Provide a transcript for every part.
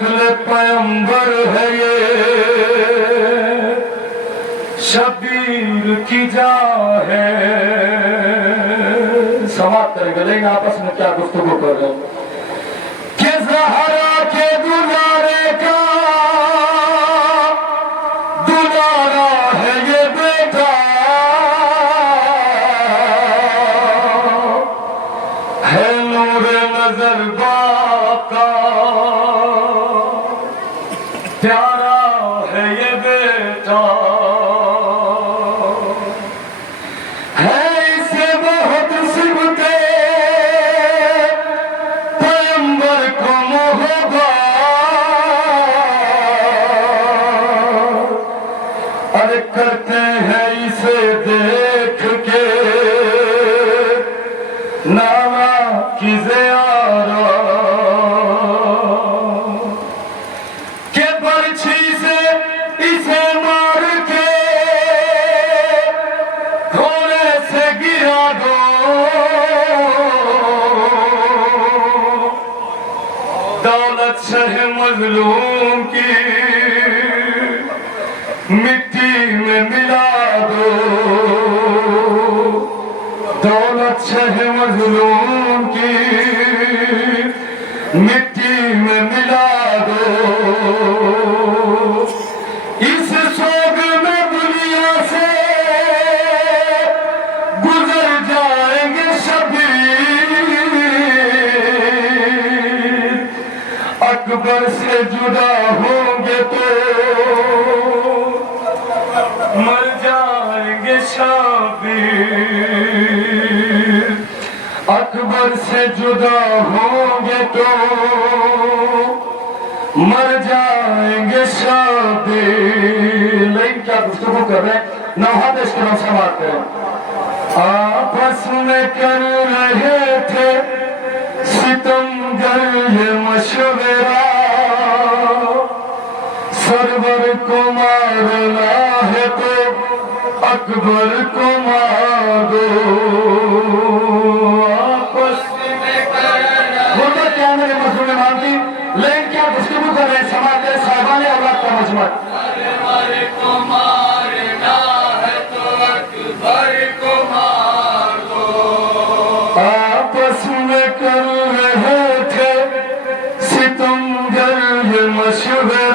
شکل پیمبر ہے یہ شبیر کی جا ہے. سماعت کریں گے لیکن آپس میں کیا گفتگو کر رہے ہیں کہ زہرا کے دلارے کا دلارا ہے یہ بیٹا ہے نور نظر باقا پیارا ہے یہ بیٹا ہے اسے بہت سمتے پیمبر کو محبت ارے کرتے ہیں اسے دیکھ کے نانا کی زیارت کہ برچھی سے اسے مار کے گھوڑے سے گرا دو دولت شہ مظلوم کی مٹی میں ملا دو دولت شہ مظلوم کی مٹی میں ملا دو اس سوگ میں دنیا سے گزر جائیں گے شبیر اکبر سے جدا ہوں گے تو مر جائیں گے شبیر اکبر سے جدا ہوں گے تو مر جائیں گے شبیر. لیکن کیا گفتگو کر رہے ہیں نوحہ دیش کے نام سماعت کریں. آپس میں کر رہے تھے ستمگر یہ مشورہ سرور کو مارنا ہے تو اکبر کو مار دو. آپس میں ہوتا کیا میرے مظلوم امام کی لیکن کیا گفتگو کر رہے ہیں سماعت کریں صاحبان اولاد کا مجمع. سرور کو مارنا ہے تو اکبر کو مار دو. آپس میں کر رہے تھے ستمگر یہ مشورہ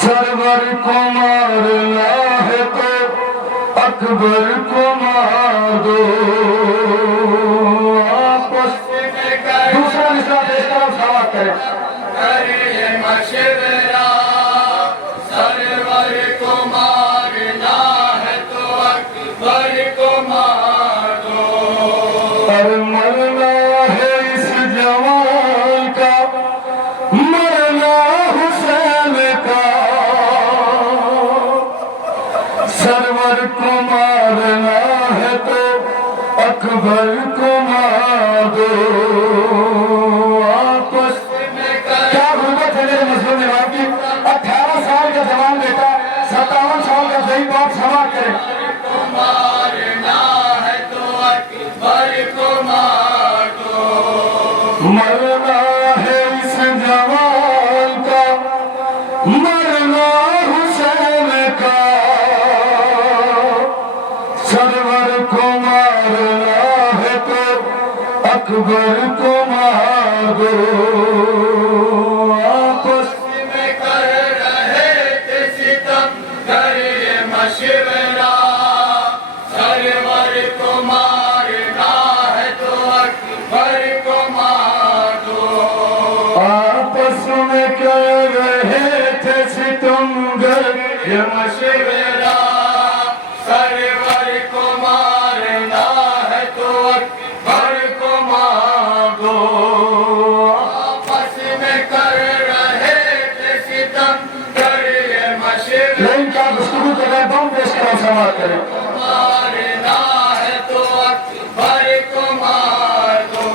سرور کو مارنا ہے تو اکبر کو مار دو. آپس دوسرا مصرع دیش کا نام سماعت کریں. کریے مشورہ سرور کو مارنا ہے تو اکبر کو مار دو. اور مرنا ہے اس جوان کا مرنا حسین کا سرور کو مارنا ہے تو اکبر کو مار دو. آپس کیا غربت ہے میرے مظلوم امام کی. 18 سال کا جوان بیٹا 57 سال کا ضعیف باپ سماعت کریں. کو مارنا ہے تو اکبر کو مار دو. مرنا ہے اس جوان کا مرنا حسین کا سرور کو مارنا ہے تو اکبر کو مار دو. آپس میں کر رہے تھے ستم کریے مشورہ سرور کو مارنا ہے تو اکبر کو مار دو. آپس میں کر رہے تھے ستمگر یہ مشورہ سرور کو مارنا ہے تو اکبر کو مار دو. آپس میں کر رہے تھے ستم کریے مشورہ لیکن کیا گفتگو کر رہے ہیں بم دیش کا نام سماعت کریں. مارنا ہے تو اکبر کو مار دو.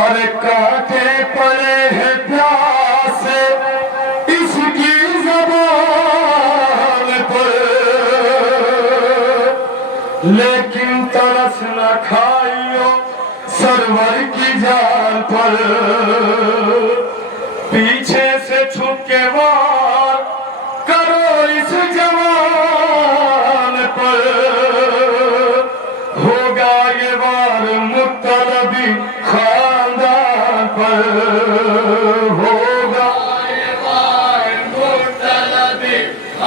اور کاٹے پڑے ہیں پیاسے اس کی زبان پر لیکن ترس نہ کھائیو سرور کی جان پر. پیچھے سے چھپ کے وار کرو اس جوان پر، ہوگا یہ وار مطلبی خاندان پر، ہوگا یہ وار مطلبی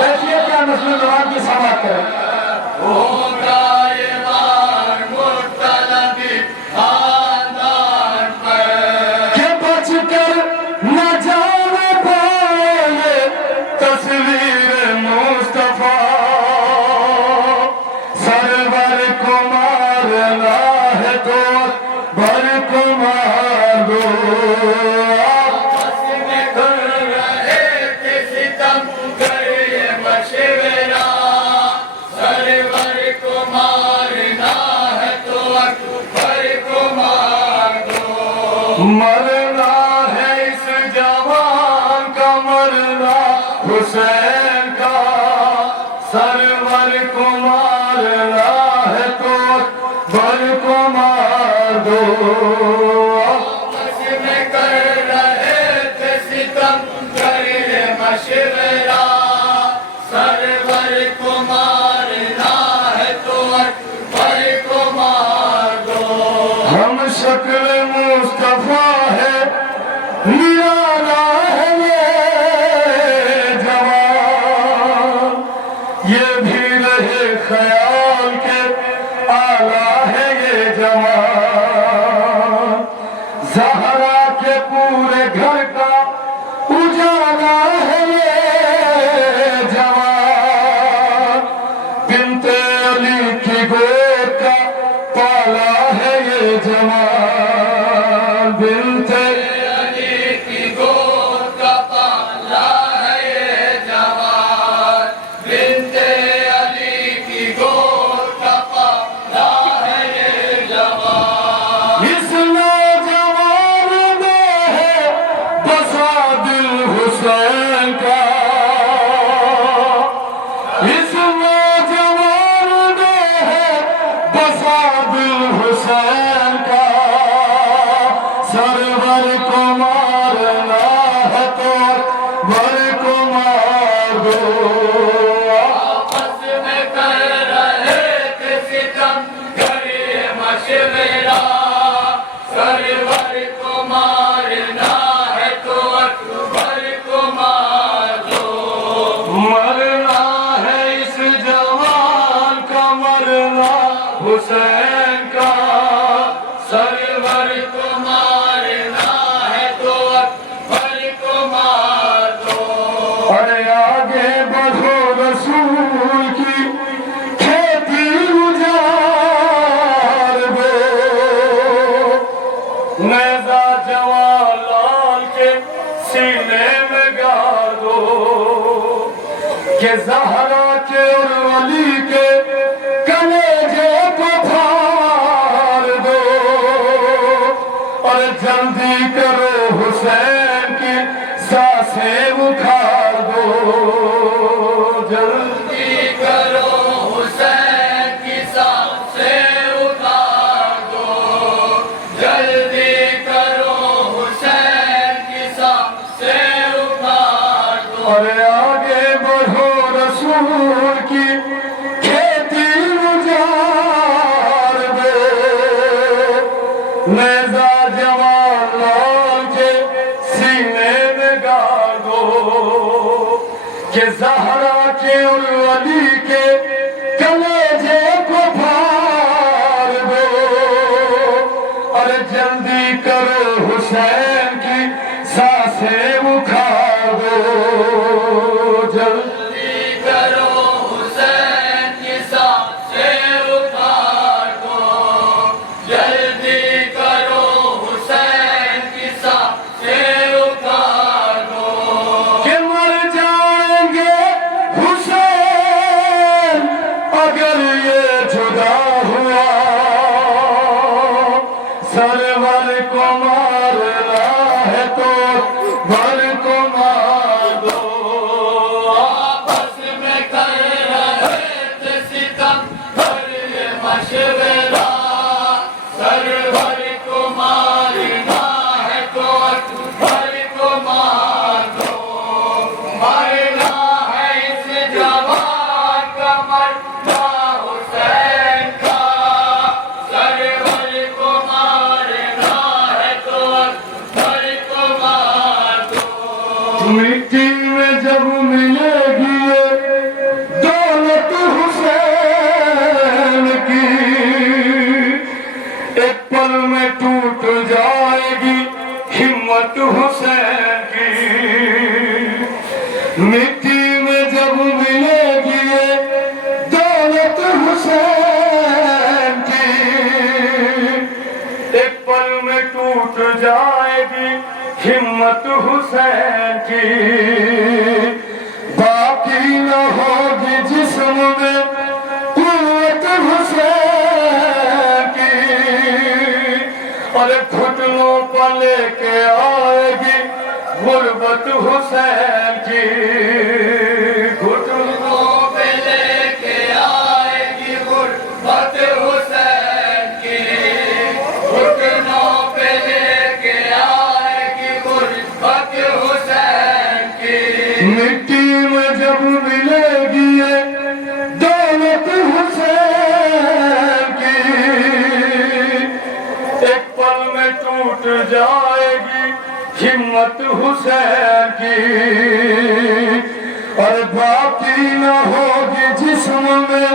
ایسے کیا نسل زبان کی سماعت کریں ہوگا یہ وار مطلبی خاندان پر کہ بچ کر نہ جانے پائے تصویر مصطفیٰ، سرور کو مارنا ہے تو بر کو مار دو، آپس میں کر رہے تھے ستم گر یہ مشورہ، سرور کو مارنا ہے تو اکبر کو مار دو، مرنا ہے اس جوان کا مرنا حسین کا، سرور کو مارنا ہے تو بر کو مار دو، آپس میں کر رہے تھے ستم گر یہ مشورہ، سرور کو مارنا ہے تو اکبر کو مار دو، ہم شکل مصطفیٰ ہے نرالا ہے یہ جوان، یہ بھی رہے خیال کے آلہ ہے یہ جوان، زہرا کے پورے گھر کا اجالا ہے یہ جوان، بنت علی کی گود کا پالا ہے یہ جوان، بنت علی کی گود کا پالا ہے یہ جوان، بنت علی کی گود کا پالا ہے یہ جوان، اس نوجوان میں ہے بسا دل حسین کا، اس نوجوان میں ہے بسا دل حسین کا، سرور کو مارنا ہے تو بر کو مار دو، آپس میں کر رہے تھے ستم گر یہ مشورہ، سرور کو مارنا ہے تو اکبر کو مار دو، مرنا ہے اس جوان کا مرنا حسین کا، سرور کو مارنا ہے تو اکبر کو مار دو، اور آگے بڑھو رسول کی کھیتی اجار دو، نیزہ جوان لال کے سینے میں گاڑ دو، کہ زہرا کے اور علی کے کلیجے کو پھاڑ دو، اور جلدی کرو حسین کی سانسیں اکھاڑ دو، جلدی کرو حسین کی سانسیں اکھاڑ دو، جلدی کرو حسین کی سانسیں اکھاڑ دو، اور آگے بڑھو رسول کی کھیتی اجار دو، نیزہ جوان لال کے سینے میں گاڑ دو، کہ زہرا کے اور علی کے کلیجے کو پھاڑ دو، اور جلدی کرو حسین کی سانسیں اکھاڑ دو، جلدی کرو حسین کی سانسیں اکھاڑ دو، جلدی کرو حسین کی سانسیں اکھاڑ دو، کہ مر جائیں گے حسین اگر یہ جدا ہوا، سرور کو مارنا ہے تو بر کو مار دو، آپس میں کر رہے تھے ستم گر یہ مشورہ، سرور کو مارنا ہے تو اکبر کو مار پل میں ٹوٹ جائے گی ہمت حسین کی، باقی نہ ہوگی جسم میں قوت حسین کی، اور گھٹنوں پر لے کے آئے گی غربت حسین کی، گھٹنوں پہ لے کے آئے گی غربت حسین کی، گھٹنوں پہ لے کے آئے گی غربت حسین کی، مٹی میں جب ملے گی یہ دولت حسین کی، ایک پل میں ٹوٹ جائے گی ہمت حسین کی، اور باقی نہ ہوگی جسم میں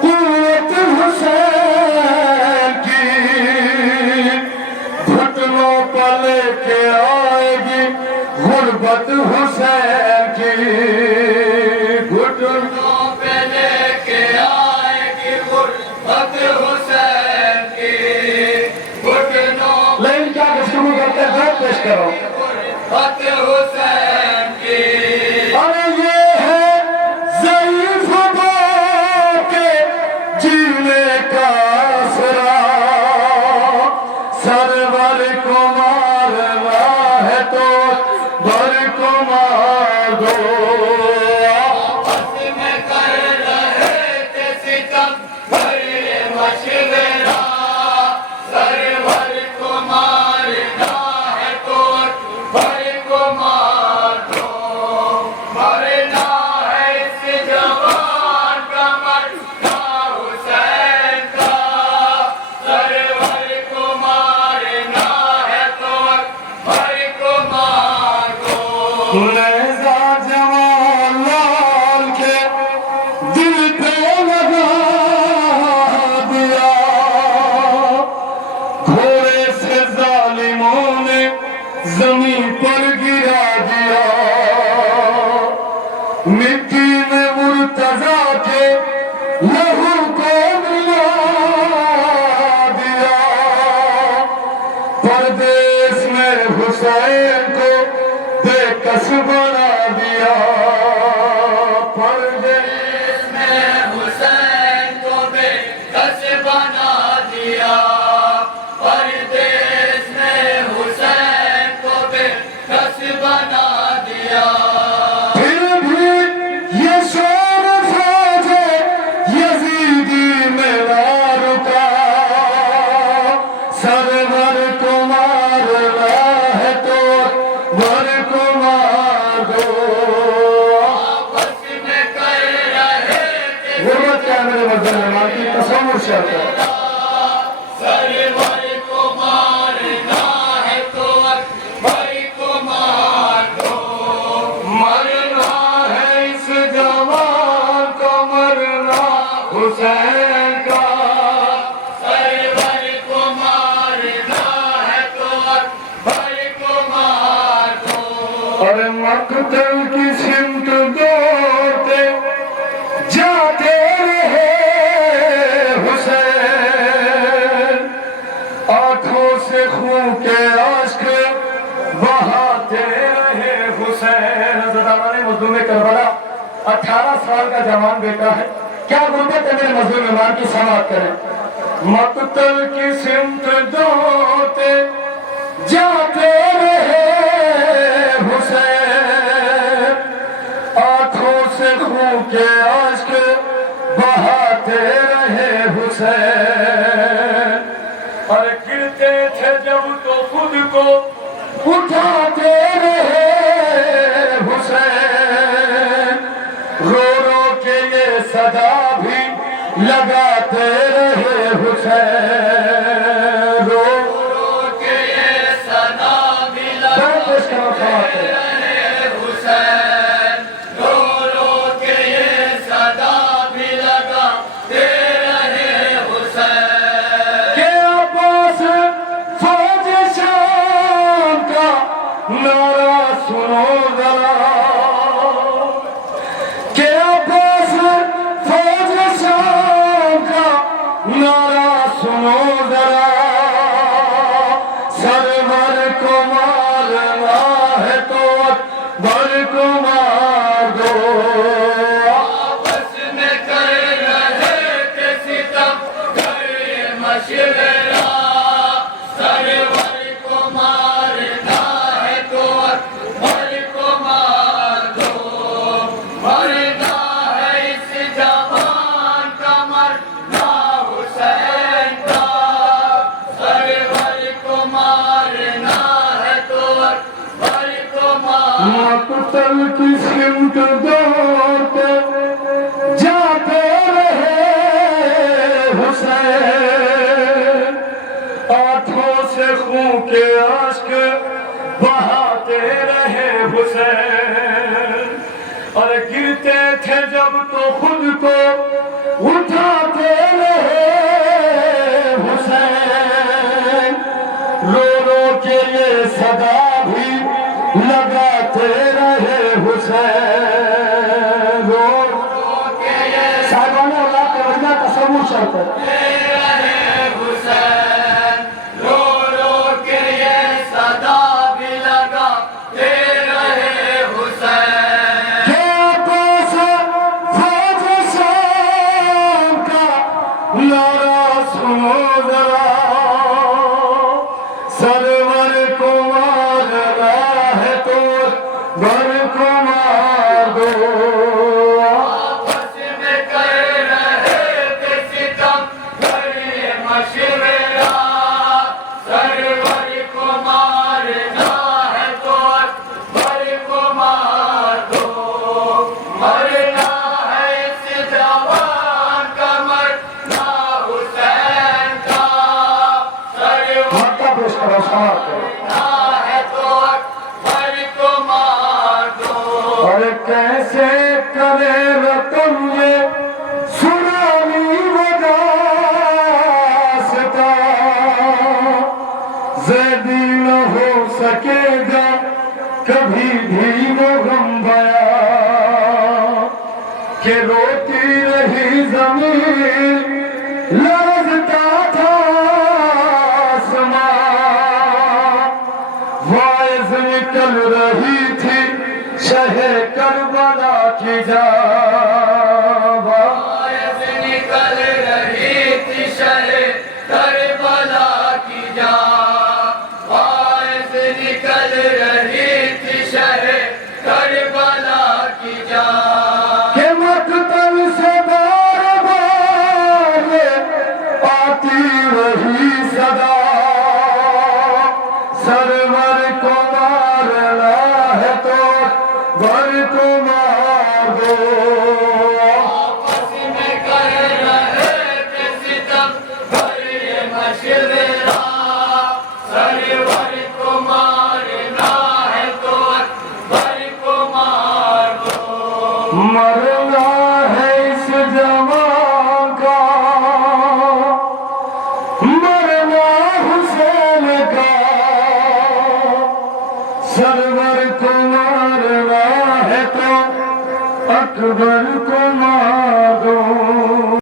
قوت حسین کی، گھٹنوں پر لے کے آئے گی غربت حسین کی، گھٹنوں پہ لے کے آئے گی غربت حسین کی، گھٹنوں لیکن کیا گفتگو کرتے ہیں پیش کرو غربت حسین کی، ارے یہ ہے ضعیف باپ کے جینے کا آسرا، سرور کو مارنا ہے تو بر کو مار دو، آپس میں کر رہے تھے ستم بھرے مشورہ، سرور کو مارنا ہے تو بر کو مار دو، مرنا ہے اس جوان کا مرنا حسین کا، سرور کو مارنا ہے تو بر کو مار دو، نیزہ جوان لال کے دل پہ لگا دیا، گھوڑے سے ظالموں نے زمین پر گرا دیا، مٹی میں مرتضیٰ کے لہو کو ملا دیا، پردیس میں حسین کو بے کس بنا دیا، پردیس اس میں حسین کو بے کس بنا دیا، پردیس میں حسین کو بے کس بنا دیا، پھر بھی یہ شور فوج یزیدی میں نہ رکا، سرور کو مارنا ہے تو بر کو مار دو، آپس میں کر رہے تھے غربت کیا میرے مظلومان کی تصور سے آتا ہے، سرور کو مارنا ہے تو اکبر کو مار دو، مرنا ہے اس جوان کو مرنا حسین کا، سرور کو مارنا ہے تو اکبر کو مار دو، اور مقتل کی سمت دوڑتے جاتے رہے حسین، آنکھوں سے خون کے عشق بہاتے رہے حسین، حضرت علی مظلوم کربلا 18 سال کا جوان بیٹا ہے، کیا غربت ہے میرے مظلوم ایمان کی سماعت کریں، مقتل کی سمت دوڑتے جاتے رہے حسین، آنکھوں سے خون کے عشق بہاتے رہے حسین، اور گرتے تھے جب تو خود کو اٹھاتے رہے حسین، رو رو کے یہ صدا بھی لگاتے رہے حسین، رو رو کے یہ صدا بھی پیش کرو خواتے رہے حسین، رو رو کے یہ صدا بھی لگاتے رہے حسین، کہ عباس فوج شام کا نعرہ سنو ذرا، کہ عباس فوج شام کا نعرہ سنو ذرا، مقتل کی سمت دوڑتے جاتے رہے حسین، آنکھوں سے خون کے اشک بہاتے رہے حسین، اور گرتے تھے جب تو خود کو اٹھاتے رہے حسین، رو رو کے یہ صدا بھی لگاتے رہے حسین، رو رو کے یہ صاحبان اولاد کا وجہ تصور شرط ہے، سرور کو مارنا ہے تو گھر کو مار دو، آپس میں کر رہے تھے ستم بڑے مشورہ، سرور کو مارنا ہے تو گھر کو مار دو، مرنا ہے اس جوان کا مرنا حسین کا، مکہ پیش کرو سماعت کرو، اور کیسے کرے رقم یہ سنانی وجاستا، زیدی نہ ہو سکے گا کبھی بھی وہ غم بیاں، کہ روتی رہی زمین لرزتا تھا آسمان، وائز نکل رہی تھی شہ کربلا کی جان، وائز نکل رہی تھی شہ کربلا کی جان، وائز نکل رہی تھی شہ کربلا کی جان، کہ مقتل سے بار بار آتی رہی صدا، سرور کو مارنا ہے تو گھر کو مار دو، آپس میں کر رہے تھے ستم بڑے مشورہ، سرور کو مارنا ہے تو گھر کو مار دو، مرنا ہے اس جوان کا، مرنا حسین کا، سرور کو مارنا ہے تو اکبر کو مار